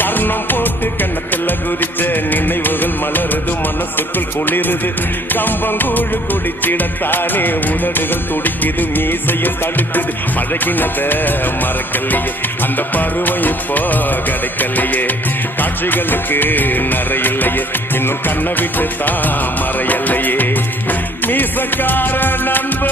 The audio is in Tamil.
கர்ணம் போட்டு கண்ணத்துல குதிச்ச நினைவுகள் மலருது மனசுக்குள் குளிருது கம்பங்கூழு குடிச்சிடத்தானே உதடுகள் துடிக்குது மீசையும் தடுக்குது பழகினத மறக்கலையே அந்த பருவம் இப்போ கிடைக்கலையே காட்சிகளுக்கு நிறையில்லையே இன்னும் கண்ணை விட்டு தான் மறையல்லையே மீசக்கார நண்ப